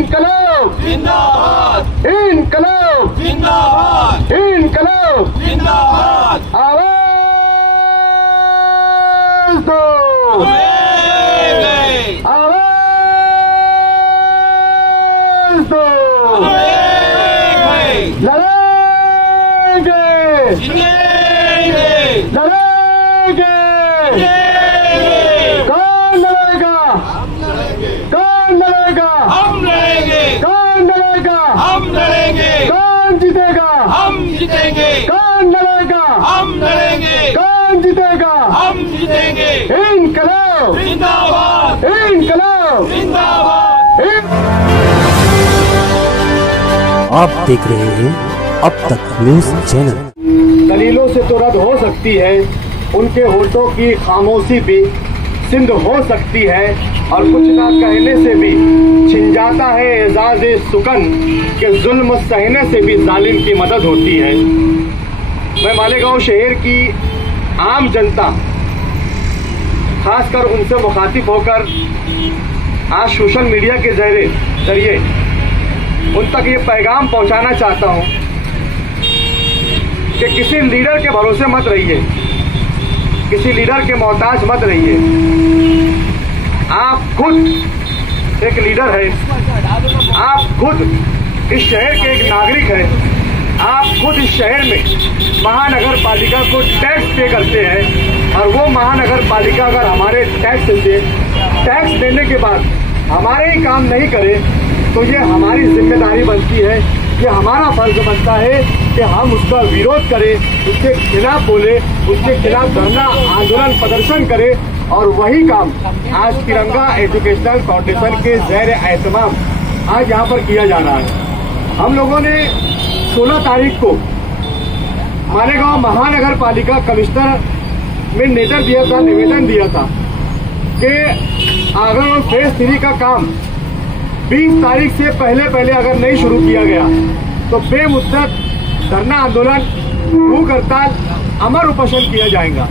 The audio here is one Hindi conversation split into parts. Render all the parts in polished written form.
इनकलाब जिंदाबाद, इनकलाब जिंदाबाद, इनकलाब जिंदाबाद। आवाज दो, आवाज दो, लड़ेंगे, लड़ेंगे, कौन लड़ेगा, कौन लड़ेगा, हम लड़ेंगे, कौन लड़ेगा, हम लड़ेंगे, कौन जीतेगा, हम जीतेंगे, कौन लड़ेगा, हम लड़ेंगे, कौन जीतेगा, हम जीतेंगे। इनकलाब जिंदाबाद, इनकलाब जिंदाबाद। आप देख रहे हैं अब तक न्यूज चैनल। दलीलों से तो रद्द हो सकती है, उनके होठों की खामोशी भी सिंध हो सकती है, और कुछ ना कहने से भी छिन जाता है एजाज सुकन के जुल्म सहने से भी जालिम की मदद होती है। मैं मालेगांव शहर की आम जनता, खासकर उनसे मुखातिब होकर आज सोशल मीडिया के जरिए उन तक ये पैगाम पहुंचाना चाहता हूं कि किसी लीडर के भरोसे मत रहिए, किसी लीडर के मोहताज मत रहिए। आप खुद एक लीडर है, आप खुद इस शहर के एक नागरिक हैं, आप खुद इस शहर में महानगर पालिका को टैक्स पे करते हैं, और वो महानगर पालिका अगर हमारे टैक्स देने के बाद हमारे ही काम नहीं करे तो ये हमारी जिम्मेदारी बनती है, ये हमारा फर्ज बनता है कि हम उसका विरोध करें, उसके खिलाफ बोले, उसके खिलाफ धरना आंदोलन प्रदर्शन करें। और वही काम आज तिरंगा एजुकेशनल फाउंडेशन के ज़ेर एहतमाम आज यहाँ पर किया जा रहा है। हम लोगों ने 16 तारीख को मालेगांव महानगर पालिका कमिश्नर में निवेदन दिया था कि अगर फेज 3 का काम 20 तारीख से पहले अगर नहीं शुरू किया गया तो बेमुद्दत धरना आंदोलन, भूख हड़ताल, अमर उपोषण किया जाएगा।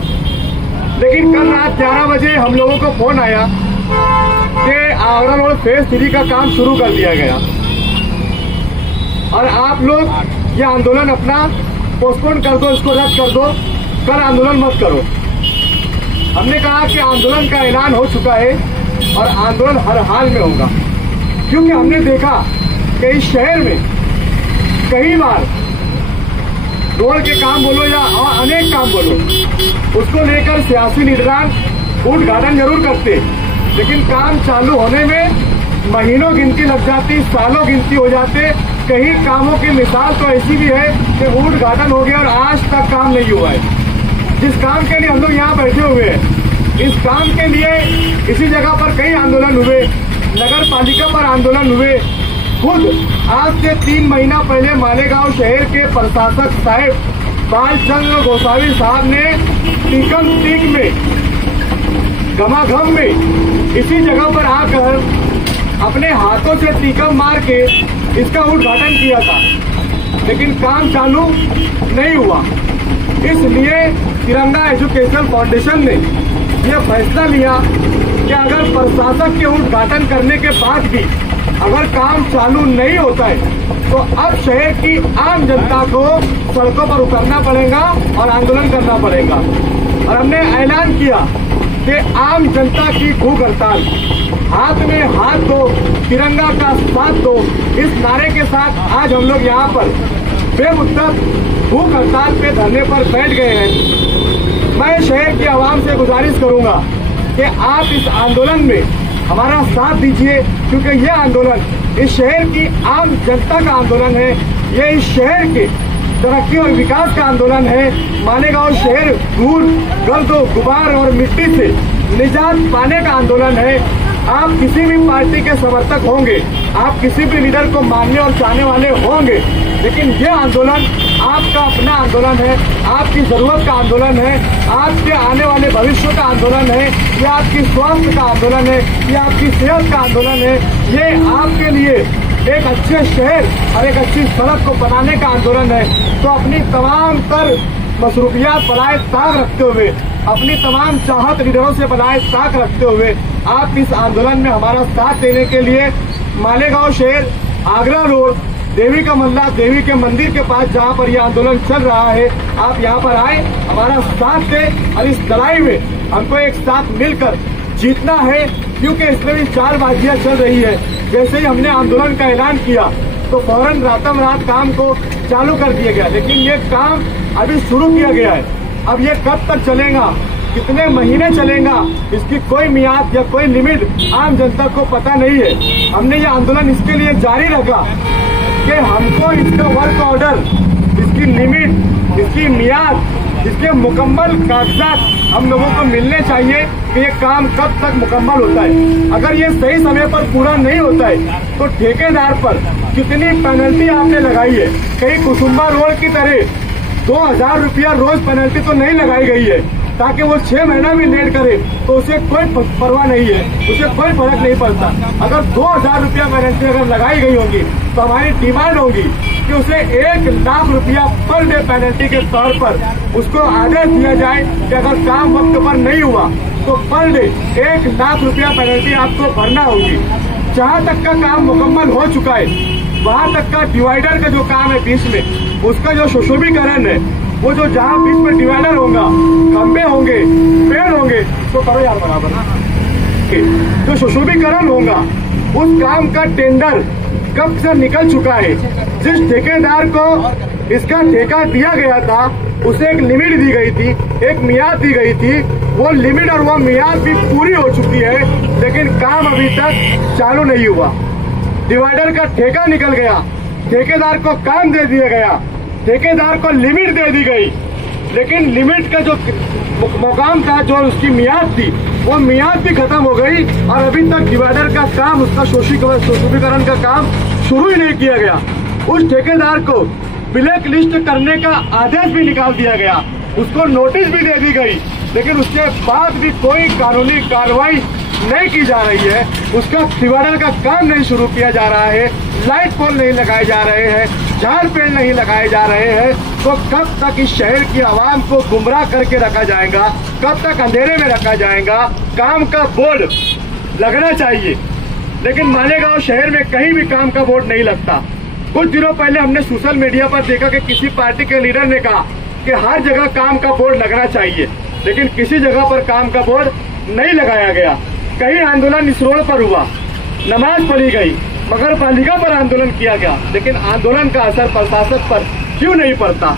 लेकिन कल रात 11 बजे हम लोगों को फोन आया कि आगरा रोड फेज 3 का काम शुरू कर दिया गया और आप लोग ये आंदोलन अपना पोस्टपोन कर दो, इसको रद्द कर दो, कल आंदोलन मत करो। हमने कहा कि आंदोलन का ऐलान हो चुका है और आंदोलन हर हाल में होगा, क्योंकि हमने देखा कि इस शहर में कई बार रोड के काम बोलो या अनेक काम बोलो, उसको लेकर सियासी लीडरान उद्घाटन जरूर करते, लेकिन काम चालू होने में महीनों गिनती लग जाती, सालों गिनती हो जाते। कई कामों की मिसाल तो ऐसी भी है कि उद्घाटन हो गया और आज तक काम नहीं हुआ है। जिस काम के लिए हम लोग यहाँ बैठे हुए हैं, इस काम के लिए इसी जगह पर कई आंदोलन हुए, नगर पालिका पर आंदोलन हुए। खुद आज से 3 महीना पहले मालेगांव शहर के प्रशासक साहब बालचंद्र गोसावी साहब ने टीकम टीक में घमाघम में इसी जगह पर आकर अपने हाथों से टीकम मार के इसका उद्घाटन किया था, लेकिन काम चालू नहीं हुआ। इसलिए तिरंगा एजुकेशनल फाउंडेशन ने यह फैसला लिया कि अगर प्रशासक के उद्घाटन करने के बाद भी अगर काम चालू नहीं होता है तो अब शहर की आम जनता को सड़कों पर उतरना पड़ेगा और आंदोलन करना पड़ेगा। और हमने ऐलान किया कि आम जनता की भूख हड़ताल, हाथ में हाथ दो, तिरंगा का साथ दो, इस नारे के साथ आज हम लोग यहाँ पर बेमुद्दत भूख हड़ताल पे धरने पर बैठ गए हैं। मैं शहर की आवाम से गुजारिश करूंगा कि आप इस आंदोलन में हमारा साथ दीजिए, क्योंकि यह आंदोलन इस शहर की आम जनता का आंदोलन है, ये इस शहर के तरक्की और विकास का आंदोलन है। मालेगांव शहर धूल, गर्द, गुबार और मिट्टी से निजात पाने का आंदोलन है। आप किसी भी पार्टी के समर्थक होंगे, आप किसी भी लीडर को मानने और चाहने वाले होंगे, लेकिन यह आंदोलन आपका अपना आंदोलन है, आपकी जरूरत का आंदोलन है, आपके आने वाले भविष्य का आंदोलन है, ये आपकी स्वास्थ्य का आंदोलन है, ये आपकी सेहत का आंदोलन है, ये आपके लिए एक अच्छे शहर और एक अच्छी सड़क को बनाने का आंदोलन है। तो अपनी तमाम तर मसरूफियात बनाए ताक रखते हुए अपनी तमाम चाहत लीडरों से बनाए ताक रखते हुए आप इस आंदोलन में हमारा साथ देने के लिए मालेगांव शहर, आगरा रोड, देवी का मल्ला, देवी के मंदिर के पास जहाँ पर यह आंदोलन चल रहा है, आप यहाँ पर आए, हमारा साथ दें और इस लड़ाई में हमको एक साथ मिलकर जीतना है। क्योंकि इसमें भी चालबाजियां चल रही है। जैसे ही हमने आंदोलन का ऐलान किया तो फौरन रातम रात काम को चालू कर दिया गया, लेकिन ये काम अभी शुरू किया गया है। अब ये कब तक चलेगा, कितने महीने चलेगा, इसकी कोई मियाद या कोई लिमिट आम जनता को पता नहीं है। हमने ये आंदोलन इसके लिए जारी रखा कि हमको इसका वर्क ऑर्डर, इसकी लिमिट, इसकी मियाद, इसके मुकम्मल कागजात हम लोगों को मिलने चाहिए कि ये काम कब तक मुकम्मल होता है। अगर ये सही समय पर पूरा नहीं होता है तो ठेकेदार पर कितनी पेनल्टी आपने लगाई है। कहीं कुसुम्बा रोड की तरह 2000 रुपया रोज पेनल्टी तो नहीं लगाई गई है ताकि वो 6 महीना भी लेट करे तो उसे कोई परवाह नहीं है, उसे कोई फर्क नहीं पड़ता। अगर 2000 रुपया पेनल्टी अगर लगाई गई होगी तो हमारी डिमांड होगी कि उसे 1 लाख रुपया पर डे पेनल्टी के तौर पर उसको आदेश दिया जाए कि अगर काम वक्त पर नहीं हुआ तो पर डे 1 लाख रुपया पेनल्टी आपको भरना होगी। जहाँ तक का काम मुकम्मल हो चुका है, वहाँ तक का डिवाइडर का जो काम है बीच में, उसका जो सुशोभीकरण है, वो जो जहाँ बीच में डिवाइडर होगा, खंबे होंगे, पेड़ होंगे, तो करो यार बराबर ना, जो सुशोभीकरण होगा उस काम का टेंडर कब से निकल चुका है। जिस ठेकेदार को इसका ठेका दिया गया था उसे एक लिमिट दी गई थी, एक मियाद दी गई थी, वो लिमिट और वो मियाद भी पूरी हो चुकी है, लेकिन काम अभी तक चालू नहीं हुआ। डिवाइडर का ठेका निकल गया, ठेकेदार को काम दे दिया गया, ठेकेदार को लिमिट दे दी गई, लेकिन लिमिट का जो मुकाम था, जो उसकी मियाद थी, वो मियाद भी खत्म हो गई और अभी तक डिवाइडर का काम, उसका सुशोभीकरण का काम शुरू ही नहीं किया गया। उस ठेकेदार को ब्लैक लिस्ट करने का आदेश भी निकाल दिया गया, उसको नोटिस भी दे दी गई, लेकिन उसके बाद भी कोई कानूनी कार्रवाई नहीं की जा रही है। उसका डिवाइडर का काम नहीं शुरू किया जा रहा है, लाइट पोल नहीं लगाए जा रहे हैं, झाड़ पेड़ नहीं लगाए जा रहे हैं। तो कब तक इस शहर की आवाम को गुमराह करके रखा जाएगा, कब तक अंधेरे में रखा जाएगा। काम का बोर्ड लगना चाहिए, लेकिन मालेगांव शहर में कहीं भी काम का बोर्ड नहीं लगता। कुछ दिनों पहले हमने सोशल मीडिया पर देखा कि किसी पार्टी के लीडर ने कहा कि हर जगह काम का बोर्ड लगना चाहिए, लेकिन किसी जगह पर काम का बोर्ड नहीं लगाया गया। कहीं आंदोलन इस रोड पर हुआ, नमाज पढ़ी गई, मगर पालिका पर आंदोलन किया गया, लेकिन आंदोलन का असर प्रशासक पर क्यों नहीं पड़ता।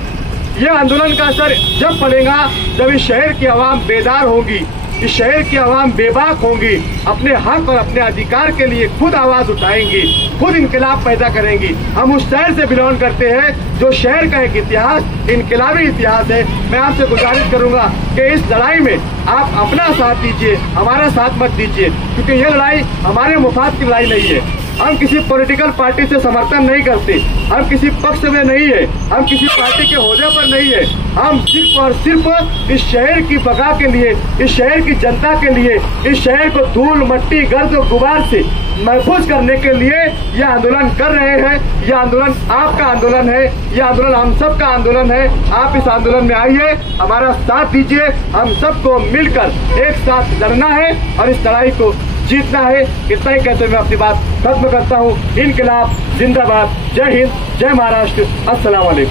यह आंदोलन का असर जब पड़ेगा जब इस शहर की आवाम बेदार होगी, इस शहर की आवाम बेबाक होंगी, अपने हक और अपने अधिकार के लिए खुद आवाज उठाएंगी, खुद इंकलाब पैदा करेंगी। हम उस शहर से बिलोंग करते हैं जो शहर का एक इतिहास, इनकलाबी इतिहास है। मैं आपसे गुजारिश करूंगा कि इस लड़ाई में आप अपना साथ दीजिए, हमारा साथ मत दीजिए, क्योंकि ये लड़ाई हमारे मुफाद की लड़ाई नहीं है। हम किसी पॉलिटिकल पार्टी से समर्थन नहीं करते, हम किसी पक्ष में नहीं है, हम किसी पार्टी के ओहदे पर नहीं है। हम सिर्फ और सिर्फ इस शहर की बका के लिए, इस शहर की जनता के लिए, इस शहर को धूल मट्टी गर्द और गुबार से महफूज करने के लिए यह आंदोलन कर रहे हैं। यह आंदोलन आपका आंदोलन है, यह आंदोलन हम सब का आंदोलन है। आप इस आंदोलन में आइए, हमारा साथ दीजिए, हम सबको मिलकर एक साथ लड़ना है और इस लड़ाई को जीतना है। इतना ही कहते हुए मैं अपनी बात खत्म करता हूँ। इनकलाब जिंदाबाद। जय हिंद, जय महाराष्ट्र, अस्सलाम वालेकुम।